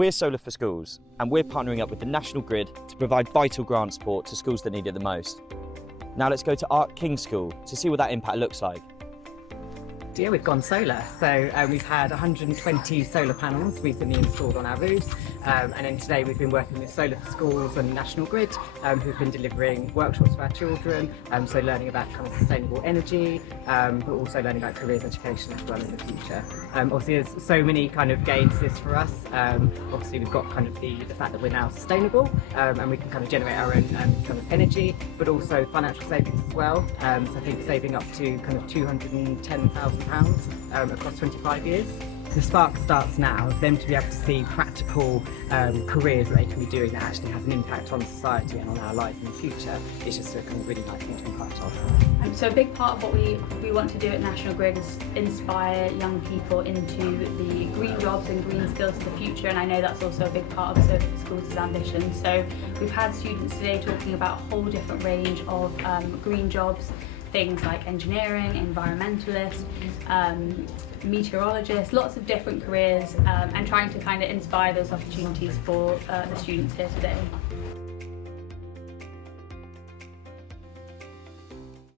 We're Solar for Schools, and we're partnering up with the National Grid to provide vital grant support to schools that need it the most. Now let's go to Art King's School to see what that impact looks like. Yeah, we've gone solar. So we've had 120 solar panels recently installed on our roofs, and then today we've been working with Solar for Schools and National Grid, who've been delivering workshops for our children, so learning about kind of sustainable energy, but also learning about careers education as well in the future. Obviously there's so many kind of gains to this for us. Obviously we've got kind of the fact that we're now sustainable, and we can kind of generate our own kind of energy, but also financial savings as well. So I think saving up to kind of £210,000 across 25 years. The spark starts now of them to be able to see practical careers that they can be doing that actually has an impact on society and on our lives in the future. It's just a kind of really nice thing to be part of. So a big part of what we want to do at National Grid is inspire young people into the green jobs and green skills of the future, and I know that's also a big part of Solar for Schools' ambition. So we've had students today talking about a whole different range of green jobs, things like engineering, environmentalists, meteorologists, lots of different careers, and trying to kind of inspire those opportunities for the students here today.